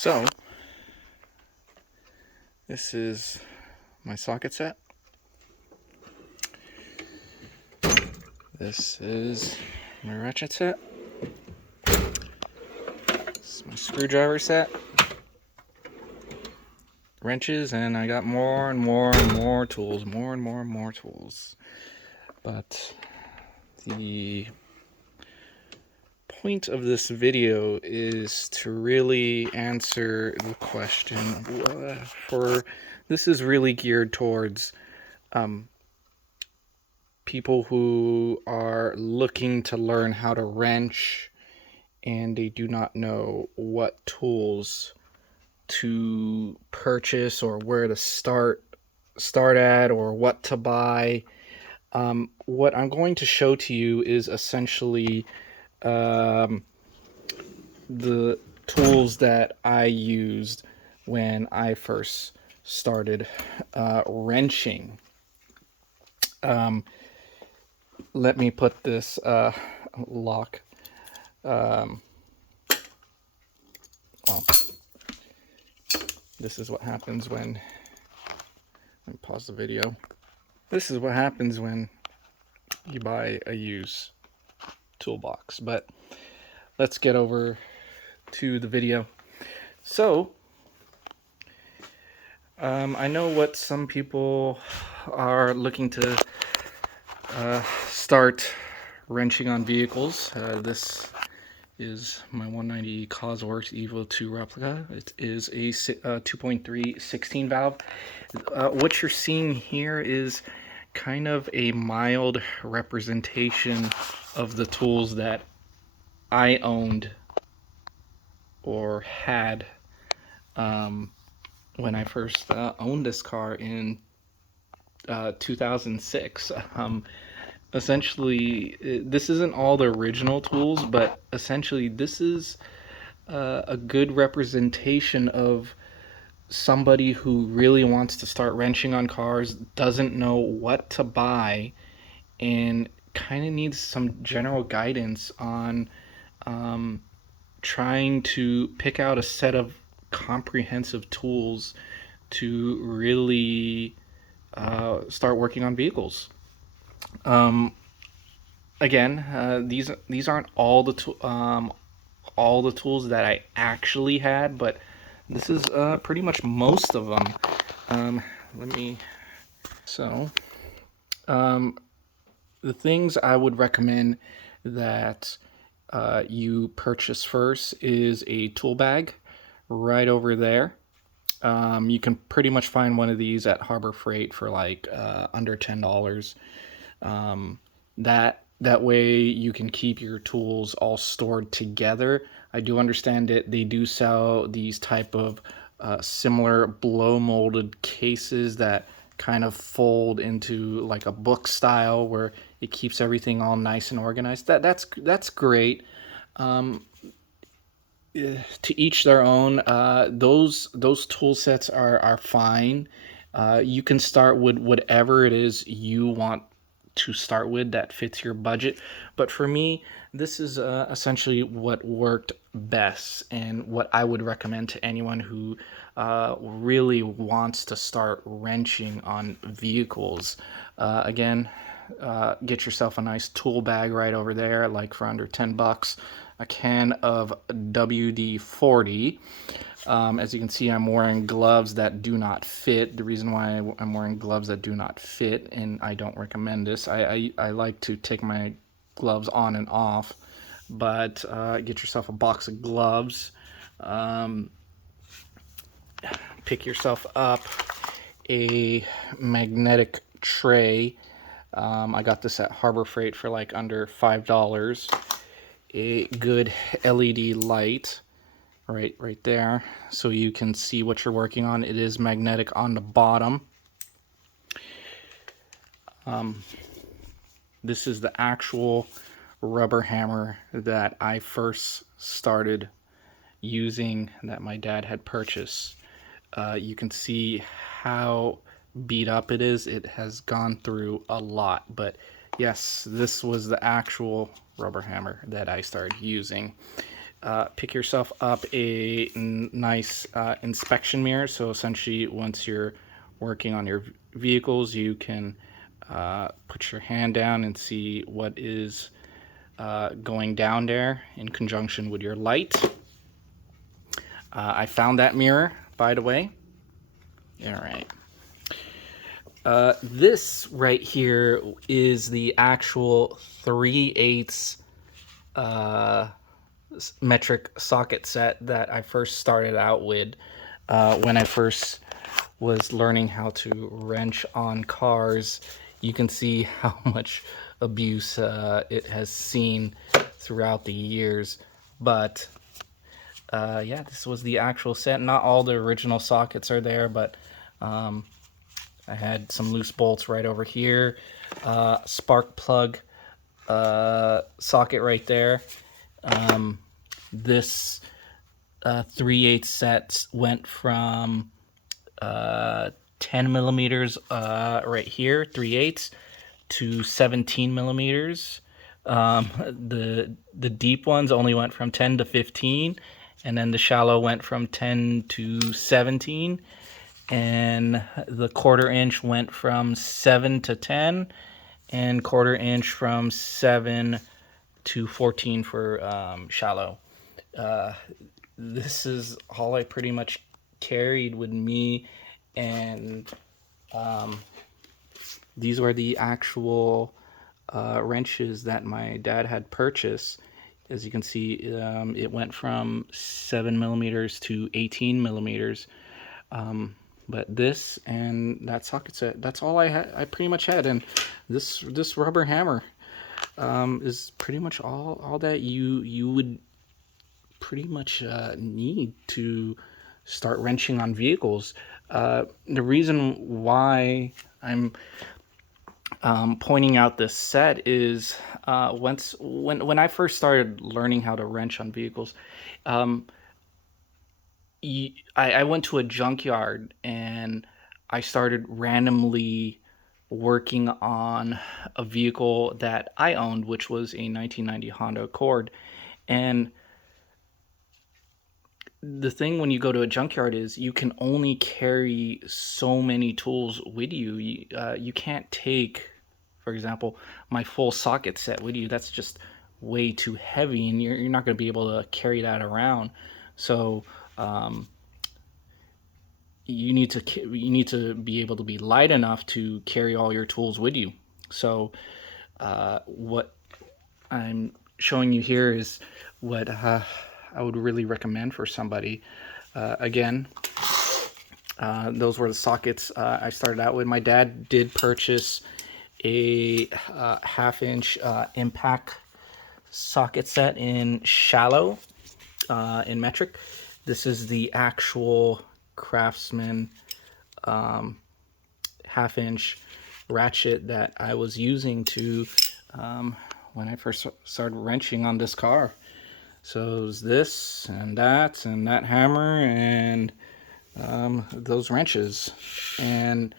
So, this is my socket set. This is my ratchet set. This is my screwdriver set. Wrenches, and I got more and more and more tools. More and more and more tools. But the point of this video is to really answer the question this is really geared towards people who are looking to learn how to wrench and they do not know what tools to purchase or where to start at or what to buy. What I'm going to show to you is essentially the tools that I used when I first started wrenching. Let me put this lock. This is what happens when. Let me pause the video. This is what happens when you buy a used toolbox. But let's get over to the video. So, I know what some people are looking to start wrenching on vehicles. This is my 190 Cosworth Evo 2 replica. It is a 2.3 16 valve. What you're seeing here is kind of a mild representation of the tools that I owned or had when I first owned this car in 2006. Essentially, this isn't all the original tools, but essentially this is a good representation of somebody who really wants to start wrenching on cars, doesn't know what to buy, and kind of needs some general guidance on trying to pick out a set of comprehensive tools to really start working on vehicles. Again, these aren't all the tools that I actually had, but this is pretty much most of them. The things I would recommend that you purchase first is a tool bag right over there. You can pretty much find one of these at Harbor Freight for like under $10. That way you can keep your tools all stored together. I do understand that they do sell these type of similar blow molded cases that kind of fold into like a book style where it keeps everything all nice and organized. That's great. To each their own. Those tool sets are fine. You can start with whatever it is you want to start with that fits your budget. But for me, this is essentially what worked best and what I would recommend to anyone who really wants to start wrenching on vehicles. Again, get yourself a nice tool bag right over there, like for under $10. A can of WD-40. As you can see, I'm wearing gloves that do not fit. The reason why I'm wearing gloves that do not fit, and I don't recommend this, I like to take my gloves on and off, but get yourself a box of gloves. Pick yourself up a magnetic tray. I got this at Harbor Freight for like under $5. A good LED light right there, so you can see what you're working on. It is magnetic on the bottom. This is the actual rubber hammer that I first started using, that my dad had purchased. You can see how beat up it is. It has gone through a lot, but yes, this was the actual rubber hammer that I started using. pick yourself up a nice inspection mirror. So essentially, once you're working on your vehicles, you can put your hand down and see what is going down there in conjunction with your light. I found that mirror, by the way. All right. This right here is the actual 3/8 metric socket set that I first started out with when I first was learning how to wrench on cars. You can see how much abuse it has seen throughout the years. But yeah, this was the actual set. Not all the original sockets are there, but I had some loose bolts right over here, spark plug socket right there. This 3/8 set went from 10 millimeters right here, 3/8, to 17 millimeters. The deep ones only went from 10 to 15, and then the shallow went from 10 to 17, and the 1/4 inch went from 7 to 10, and 1/4 inch from 7 to 14 for shallow. This is all I pretty much carried with me, and these were the actual wrenches that my dad had purchased. As you can see, it went from 7 millimeters to 18 millimeters. But this and that socket set, that's all I had. I pretty much had. And this rubber hammer is pretty much all that you would pretty much need to start wrenching on vehicles. The reason why I'm pointing out this set is when I first started learning how to wrench on vehicles, I went to a junkyard and I started randomly working on a vehicle that I owned, which was a 1990 Honda Accord. And the thing when you go to a junkyard is you can only carry so many tools with you. You can't take, for example, my full socket set with you. That's just way too heavy, and you're not going to be able to carry that around. So you need to be able to be light enough to carry all your tools with you. So what I'm showing you here is what I would really recommend for somebody. Again, those were the sockets I started out with. My dad did purchase a 1/2 inch impact socket set in shallow, in metric. This is the actual Craftsman 1/2 inch ratchet that I was using to when I first started wrenching on this car. So it was this and that hammer and those wrenches. And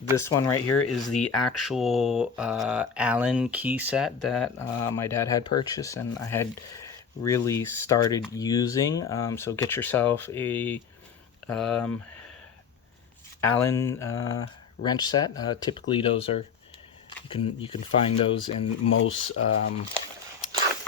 this one right here is the actual Allen key set that my dad had purchased and I had really started using. So get yourself a Allen wrench set. Typically those are, you can find those in most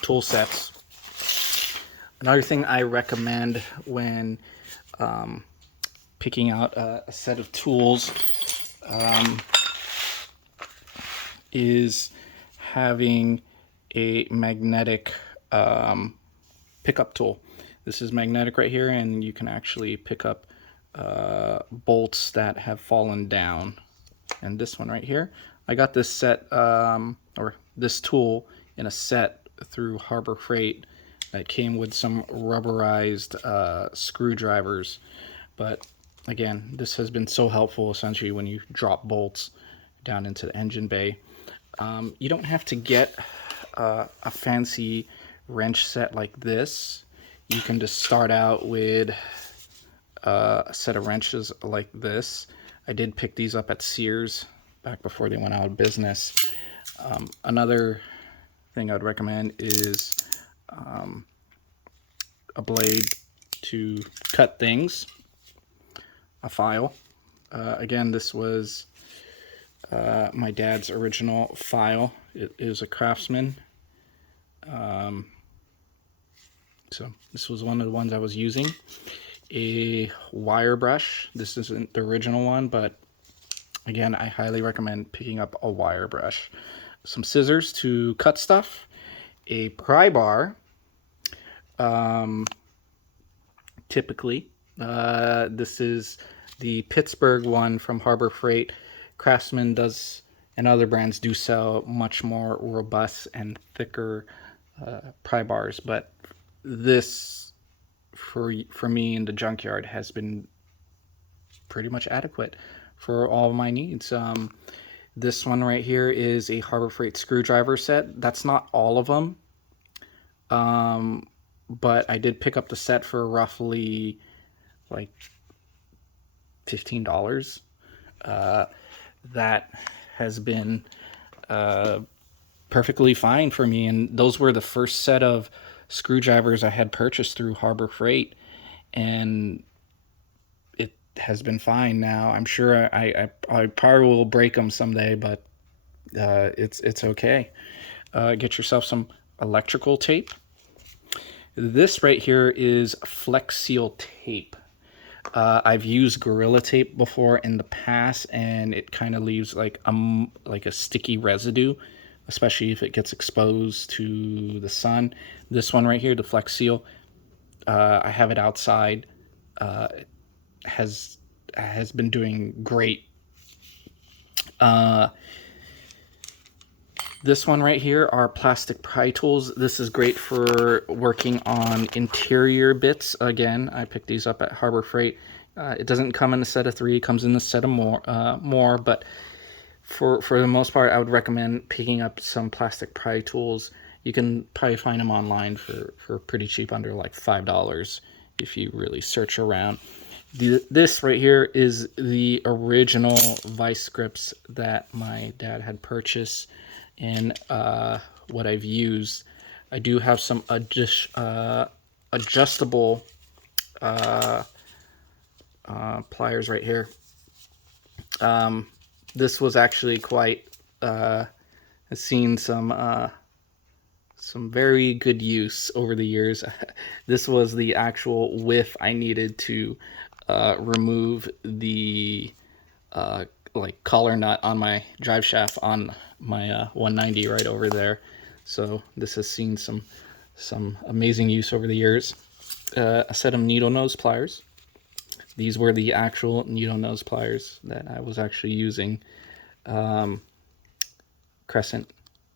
tool sets. Another thing I recommend when picking out a set of tools is having a magnetic pickup tool. This is magnetic right here, and you can actually pick up bolts that have fallen down. And this one right here, I got this set or this tool in a set through Harbor Freight that came with some rubberized screwdrivers. But again, this has been so helpful essentially when you drop bolts down into the engine bay. You don't have to get a fancy wrench set like this. You can just start out with a set of wrenches like this. I did pick these up at Sears back before they went out of business. Another thing I'd recommend is a blade to cut things, a file. Again, this was my dad's original file. It is a Craftsman. So this was one of the ones I was using. A wire brush. This isn't the original one, but again, I highly recommend picking up a wire brush. Some scissors to cut stuff. A pry bar. Typically, this is the Pittsburgh one from Harbor Freight. Craftsman does, and other brands do sell much more robust and thicker pry bars, but this for me in the junkyard has been pretty much adequate for all of my needs. This one right here is a Harbor Freight screwdriver set. That's not all of them, but I did pick up the set for roughly like $15. That has been perfectly fine for me, and those were the first set of screwdrivers I had purchased through Harbor Freight, and it has been fine now. I'm sure I probably will break them someday, but it's okay. Get yourself some electrical tape. This right here is Flex Seal tape. I've used Gorilla Tape before in the past, and it kind of leaves like a sticky residue, especially if it gets exposed to the sun. This one right here, the Flex Seal, I have it outside. It has been doing great. This one right here are plastic Pry Tools. This is great for working on interior bits. Again, I picked these up at Harbor Freight. It doesn't come in a set of 3, it comes in a set of more, but for the most part, I would recommend picking up some plastic Pry Tools. You can probably find them online for pretty cheap, under like $5 if you really search around. This right here is the original vice grips that my dad had purchased, and what I've used. I do have some adjustable pliers right here. This was actually quite has seen some very good use over the years. This was the actual width I needed to remove the like collar nut on my drive shaft on my 190 right over there. So this has seen some amazing use over the years. A set of needle nose pliers. These were the actual needle nose pliers that I was actually using. Crescent,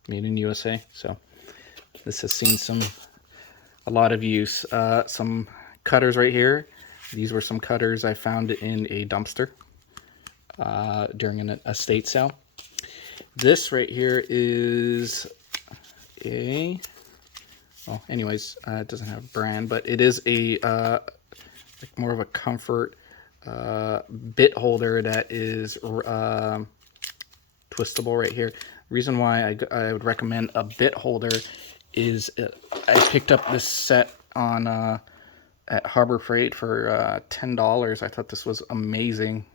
made in USA. So this has seen a lot of use. Some cutters right here. These were some cutters I found in a dumpster during an estate sale. This right here is a, well, anyways, it doesn't have a brand, but it is a like more of a comfort bit holder that is twistable right here. The reason why I would recommend a bit holder is I picked up this set on at Harbor Freight for $10. I thought this was amazing.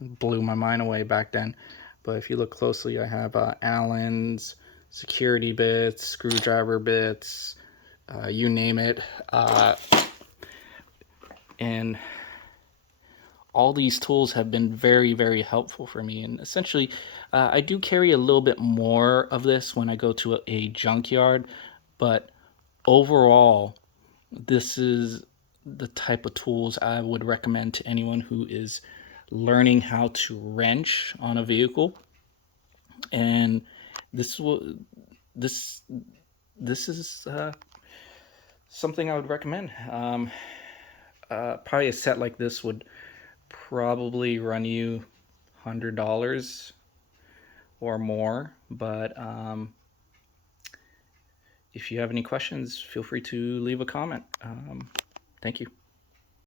It blew my mind away back then. But if you look closely, I have Allen's, security bits, screwdriver bits, you name it. And all these tools have been very, very helpful for me. And essentially, I do carry a little bit more of this when I go to a junkyard. But overall, this is the type of tools I would recommend to anyone who is learning how to wrench on a vehicle. And this is something I would recommend. Probably a set like this would probably run you $100 or more, but if you have any questions, feel free to leave a comment. Thank you.